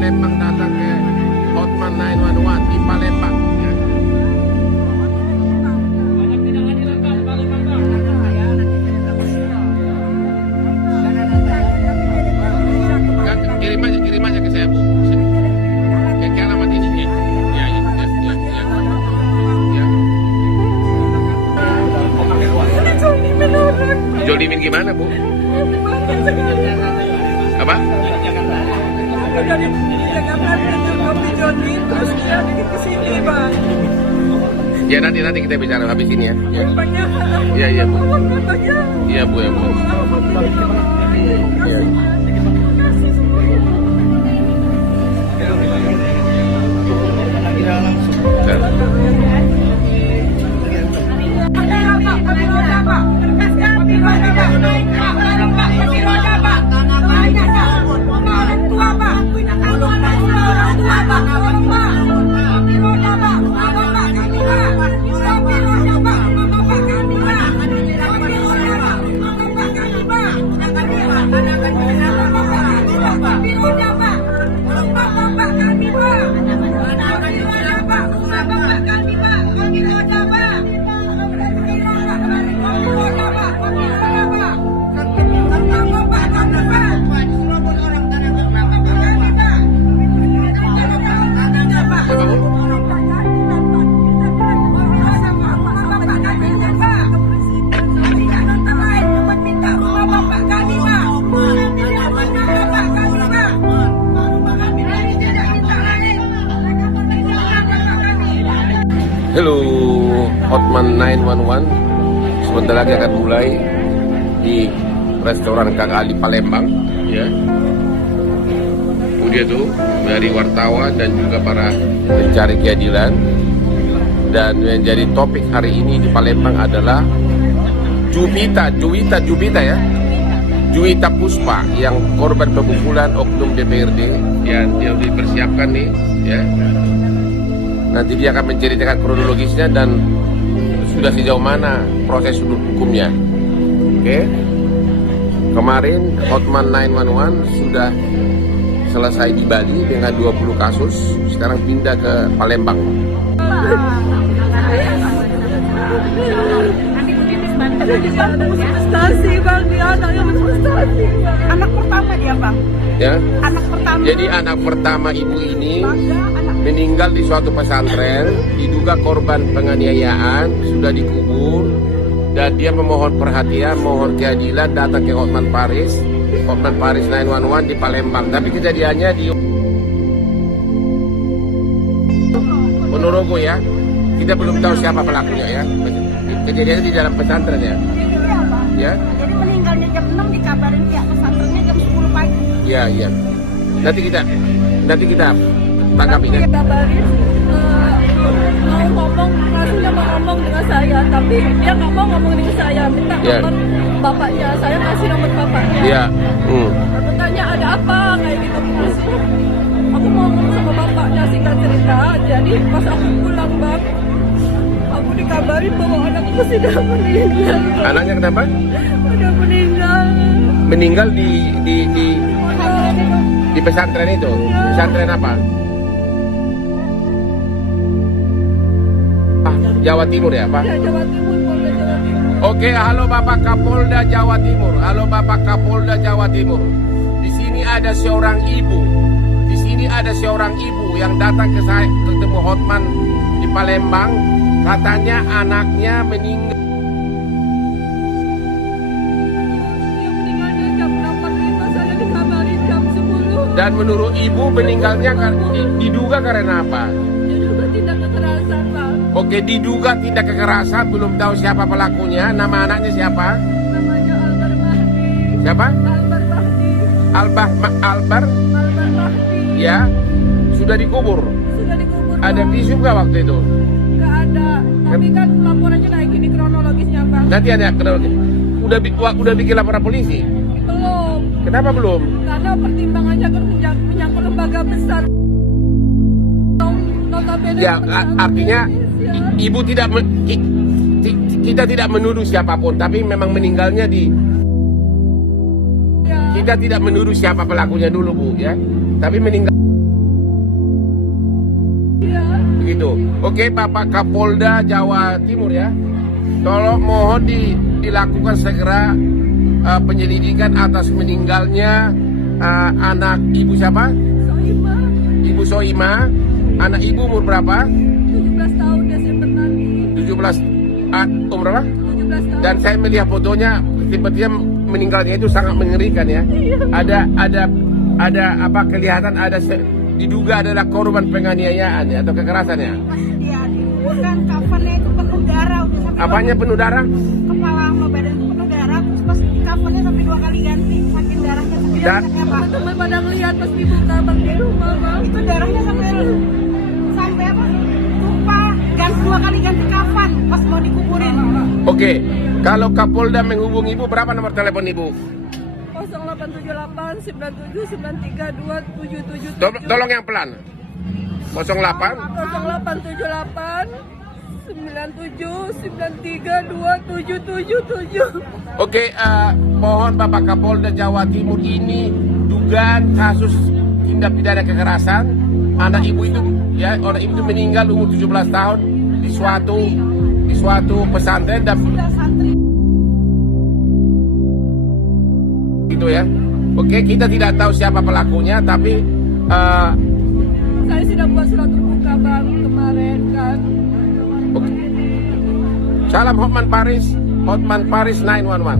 Palembang datang ke Hotman 911 di Palembang. Ya. Kirim aja ke saya, Bu. Ke alamat ini ya. Jolimin gimana, Bu? Apa? Dari Jakarta ke Joni, terus dia ke sini, Bang. Ya nanti kita bicara habis ini ya. Banyak. Iya, Bu. Banyak. Iya, Bu, ya, Bu. Iya. Halo, Hotman 911 sebentar lagi akan mulai di restoran Kang Ali Palembang, ya. Dia tuh dari wartawan dan juga para pencari keadilan. Dan yang jadi topik hari ini di Palembang adalah Juwita ya, Juwita Puspa yang korban pemukulan oknum DPRD yang dipersiapkan nih, ya. Nanti dia akan menceritakan kronologisnya dan sudah sejauh mana proses hukumnya. Oke. Kemarin Hotman 911 sudah selesai di Bali dengan 20 kasus, sekarang pindah ke Palembang. Frustasi, Bang, dia anaknya frustasi. Anak pertama dia, Bang. Ya. Anak pertama. Jadi anak pertama ibu ini meninggal di suatu pesantren, diduga korban penganiayaan, sudah dikubur, dan dia memohon perhatian, mohon keadilan, datang ke Hotman Paris 911 di Palembang. Tapi kejadiannya di Ponorogo, ya. Kita belum tahu siapa pelakunya, ya. Kejadiannya di dalam pesantren, ya. Ya. Jadi meninggalnya jam 6 dikabarin pihak pesantrennya jam 10 pagi. Iya. Nanti kita tanggapinya. Dikabarin mau ngomong, rasanya mau ngomong dengan saya, tapi dia nggak mau ngomong dengan saya, minta nomor bapaknya. Saya kasih nomor bapaknya. Iya. Bertanya ada apa kayak gitu, aku mau ngomong sama bapaknya, singkat cerita. Jadi pas aku pulang, Bang, aku dikabarin bahwa anakku sudah meninggal. Anaknya kenapa? Udah meninggal. Meninggal di pesantren itu. Pesantren apa? Jawa Timur, ya, Pak? Ya, Jawa Timur, Polda Jawa Timur. Oke, halo Bapak Kapolda Jawa Timur. Halo Bapak Kapolda Jawa Timur. Di sini ada seorang ibu yang datang ke saya ketemu Hotman di Palembang. Katanya anaknya meninggal. Dia meninggalnya jam 8.05, saya dikabarin jam 10. Dan menurut ibu meninggalnya diduga karena apa? Diduga tindak kekerasan, Bang. Oke, diduga tindak kekerasan, belum tahu siapa pelakunya. Nama anaknya siapa? Namanya Albar Mahdi. Siapa? Albar Mahdi. Albar? Mahdi. Ya, sudah dikubur. Sudah dikubur. Ada Bang. visum nggak waktu itu? Nggak ada. Tapi kan laporannya kayak gini kronologisnya, Bang. Nanti ada kronologi. Udah bikin laporan polisi? Belum. Kenapa belum? Karena pertimbangannya kan menyangkut lembaga besar. Notabene Ya, artinya ibu kita tidak menuduh siapapun, tapi memang meninggalnya ya. kita tidak menuduh siapa pelakunya dulu, Bu, ya. Tapi meninggal Begitu. Oke, Bapak Kapolda Jawa Timur ya. Tolong mohon dilakukan segera penyelidikan atas meninggalnya anak ibu siapa? Soima, Ibu Soima. Anak ibu umur berapa? 17 tahun Desember nanti. 17 umur berapa? 17 tahun. Dan saya melihat fotonya sepertinya meninggalnya itu sangat mengerikan ya. Ada apa kelihatan diduga adalah korban penganiayaan ya, atau kekerasan ya. Iya, bukan kafannya itu penuh darah udah sampai Apanya penuh darah? kepala sama badan itu penuh darah, terus pas kafannya sampai 2 kali ganti saking darahnya sampai darahnya Pak. Teman pada ngeliat pas dibuka bang di rumah bang. Itu darahnya sampai apa? Tumpah, ganti 2 kali ganti kafan pas mau dikuburin. Oke, kalau Kapolda menghubungi ibu, berapa nomor telepon ibu? 0878 97 93 277. Tolong yang pelan. 08 0878 97 93 2777. Oke, mohon Bapak Kapolda Jawa Timur, ini dugaan kasus tindak pidana kekerasan. Anak ibu itu ya, orang ibu itu meninggal umur 17 tahun di suatu pesantren dan Sudah santri. gitu ya. Oke, kita tidak tahu siapa pelakunya, tapi Saya sudah buat surat terbuka bang kemarin kan. oke. Salam Hotman Paris 911.